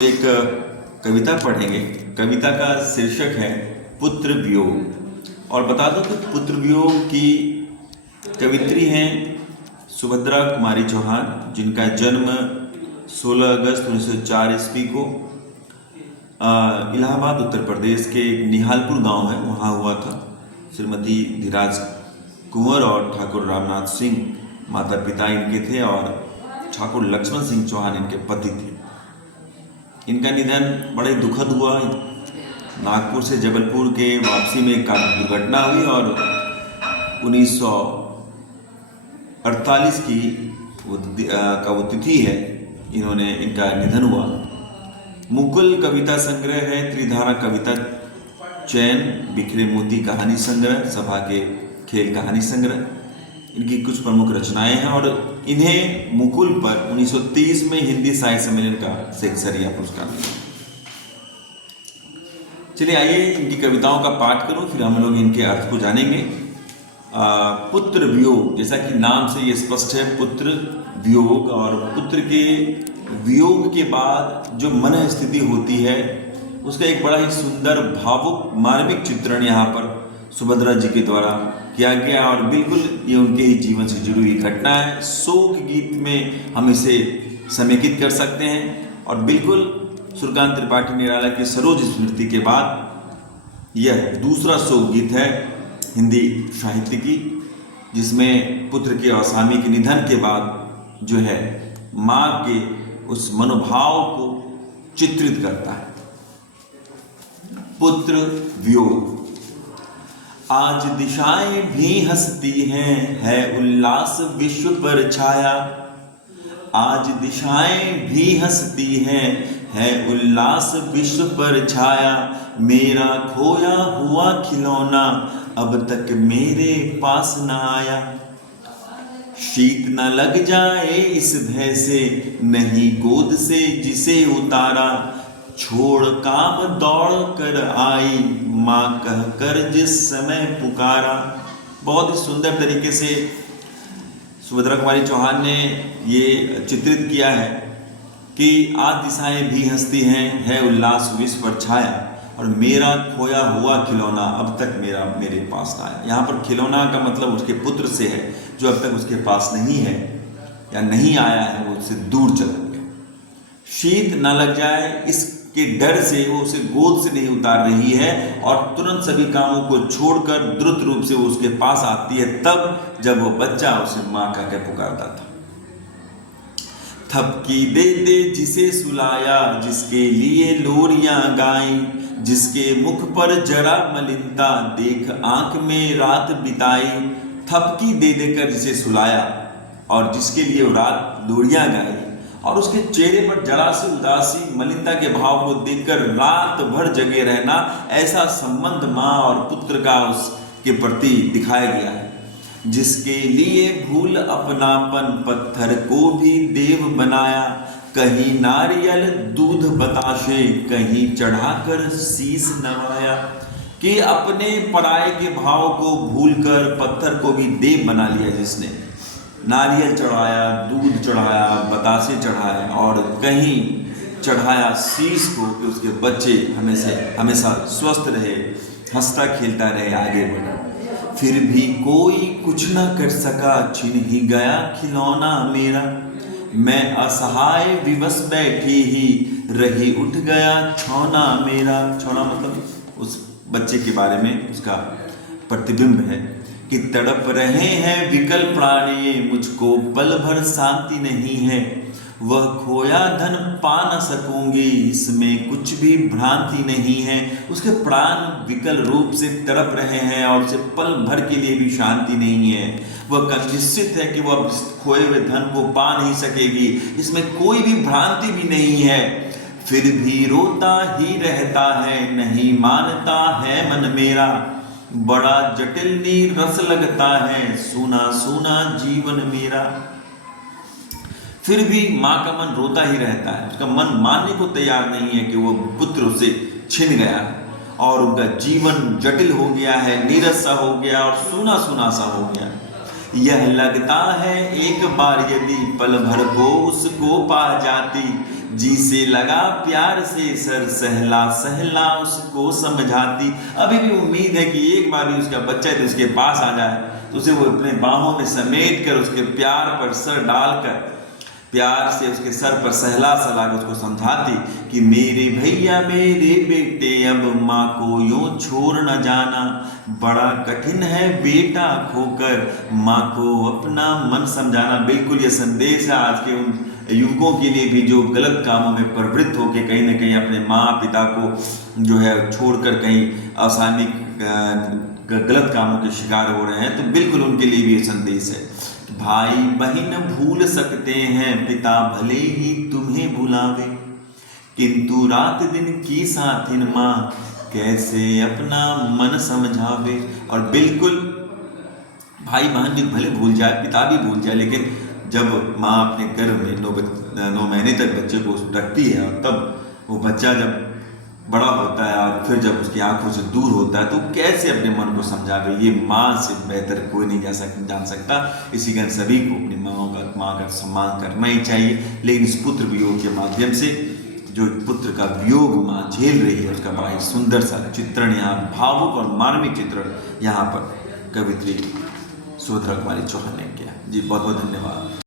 एक कविता पढ़ेंगे। कविता का शीर्षक है पुत्र वियोग। और बता दूं कि पुत्र वियोग की कवित्री हैं सुभद्रा कुमारी चौहान, जिनका जन्म 16 अगस्त 1904 ईस्वी को इलाहाबाद उत्तर प्रदेश के एक निहालपुर गांव है वहाँ हुआ था। श्रीमती धीराज कुंवर और ठाकुर रामनाथ सिंह माता पिता इनके थे और ठाकुर लक्ष्मण सिंह चौहान इनके पति थे। इनका निधन बड़े दुखद हुआ। नागपुर से जबलपुर के वापसी में एक कार दुर्घटना हुई और 1948 की वो तिथि है, इनका निधन हुआ। मुकुल कविता संग्रह है, त्रिधारा कविता चयन, बिखरे मोती कहानी संग्रह, सभा के खेल कहानी संग्रह इनकी कुछ प्रमुख रचनाएं हैं। और इन्हें मुकुल पर 1930 में हिंदी साहित्य सम्मेलन का सेक्सरिया पुरस्कार मिला। चलिए आइए इनकी कविताओं का पाठ करूं, फिर हम लोग इनके अर्थ को जानेंगे। पुत्र वियोग, जैसा कि नाम से ये स्पष्ट है, पुत्र वियोग। और पुत्र के वियोग के बाद जो मन स्थिति होती है उसका एक बड़ा ही सुंदर भावुक मार्मिक चित्रण यहाँ पर सुभद्रा जी के द्वारा किया गया। और बिल्कुल ये उनके ही जीवन से जुड़ी हुई घटना है। शोक गीत में हम इसे समेकित कर सकते हैं। और बिल्कुल सूर्यकांत त्रिपाठी निराला की सरोज स्मृति के बाद यह दूसरा शोक गीत है हिंदी साहित्य की, जिसमें पुत्र के असामयिक निधन के बाद जो है माँ के उस मनोभाव को चित्रित करता है। पुत्र वियोग। आज दिशाएं भी हंसती हैं, है उल्लास विश्व पर छाया। आज दिशाएं भी हंसती हैं, है उल्लास विश्व पर छाया। मेरा खोया हुआ खिलौना अब तक मेरे पास न आया। शीत न लग जाए इस भय से, नहीं गोद से जिसे उतारा। छोड़ काम दौड़ कर आई, माँ कहकर जिस समय पुकारा। बहुत ही सुंदर तरीके से सुभद्रा कुमारी चौहान ने ये चित्रित किया है कि आज दिशाएं भी हंसती हैं, है उल्लास विश्व पर छाया, और मेरा खोया हुआ खिलौना अब तक मेरे पास ना आया। यहाँ पर खिलौना का मतलब उसके पुत्र से है, जो अब तक उसके पास नहीं है या नहीं आया है, वो उससे दूर चला गया। शीत न लग जाए इसके डर से वो उसे गोद से नहीं उतार रही है और तुरंत सभी कामों को छोड़कर द्रुत रूप से वो उसके पास आती है, तब जब वो बच्चा उसे माँ कहकर पुकारता था। थपकी दे दे जिसे सुलाया, जिसके लिए लोरियां गाई। जिसके मुख पर जरा मलिनता, देख आंख में रात बिताई। थपकी दे देकर जिसे सुलाया और जिसके लिए वो रात लोरियां गाई, और उसके चेहरे पर जरा सी उदासी मलिनता के भाव को देखकर रात भर जगे रहना, ऐसा संबंध माँ और पुत्र का उसके प्रति दिखाया गया है। जिसके लिए भूल अपनापन, पत्थर को भी देव बनाया। कहीं नारियल दूध बताशे, कहीं चढ़ाकर शीस नवाया। कि अपने पराये के भाव को भूलकर पत्थर को भी देव बना लिया, जिसने नारियल चढ़ाया, दूध चढ़ाया, बतासे चढ़ाए और कहीं चढ़ाया शीश को, कि उसके बच्चे हमेशा स्वस्थ रहे, हंसता खेलता रहे, आगे बढ़ा। फिर भी कोई कुछ न कर सका, छिन ही गया खिलौना मेरा। मैं असहाय विवश बैठी ही रही, उठ गया छौना मेरा। छौना मतलब उस बच्चे के बारे में उसका प्रतिबिंब है कि तड़प रहे हैं विकल प्राणी, मुझको पल भर शांति नहीं है। वह खोया धन पा न सकूंगी, इसमें कुछ भी भ्रांति नहीं है। उसके प्राण विकल रूप से तड़प रहे हैं और उसे पल भर के लिए भी शांति नहीं है। वह निश्चित है कि वह खोए हुए धन को पा नहीं सकेगी, इसमें कोई भी भ्रांति भी नहीं है। फिर भी रोता ही रहता है, नहीं मानता है मन मेरा। बड़ा जटिल नीरस लगता है, सूना सूना जीवन मेरा। फिर भी माँ का मन रोता ही रहता है, उसका मन मानने को तैयार नहीं है कि वो पुत्र उसे छिन गया और उनका जीवन जटिल हो गया है, नीरस सा हो गया और सूना सूना सा हो गया। यह लगता है एक बार यदि पल भर को उसको पा जाती, जी से लगा प्यार से सर सहला सहला उसको समझाती। अभी भी उम्मीद है कि एक बार भी उसका बच्चा तो उसके पास आ जाए, तो उसे वो अपने बाहों में समेट कर उसके प्यार पर सर डालकर प्यार से उसके सर पर सहला सहला कर उसको समझाती कि मेरे भैया मेरे बेटे अब माँ को यूं छोड़ न जाना, बड़ा कठिन है बेटा खोकर माँ को अपना मन समझाना। बिल्कुल ये संदेश है आज के उन युवकों के लिए भी जो गलत कामों में प्रवृत्त होकर कहीं न कहीं अपने माँ पिता को जो है छोड़कर कहीं असामयिक गलत कामों के शिकार हो रहे हैं। तो बिल्कुल उनके लिए भी ये संदेश है। भाई बहन भूल सकते हैं पिता भले ही तुम्हें भुलावे, किंतु रात दिन की साथिन माँ कैसे अपना मन समझावे। और बिल्कुल भाई बहन भी भले भूल जाए, पिता भी भूल जाए, लेकिन जब माँ अपने गर्भ में 9 महीने तक बच्चे को रखती है और तब वो बच्चा जब बड़ा होता है और फिर जब उसकी आंखों से दूर होता है तो कैसे अपने मन को समझावे, ये माँ से बेहतर कोई नहीं जान सकता। इसी कारण सभी को अपनी माँ का सम्मान करना ही चाहिए। लेकिन इस पुत्र वियोग के माध्यम से जो पुत्र का वियोग माँ झेल रही है उसका बड़ा ही सुंदर सा चित्रण यहाँ, भावुक और मार्मिक चित्रण यहाँ पर कवित्री सुभद्रा कुमारी चौहान ने किया। जी बहुत बहुत धन्यवाद।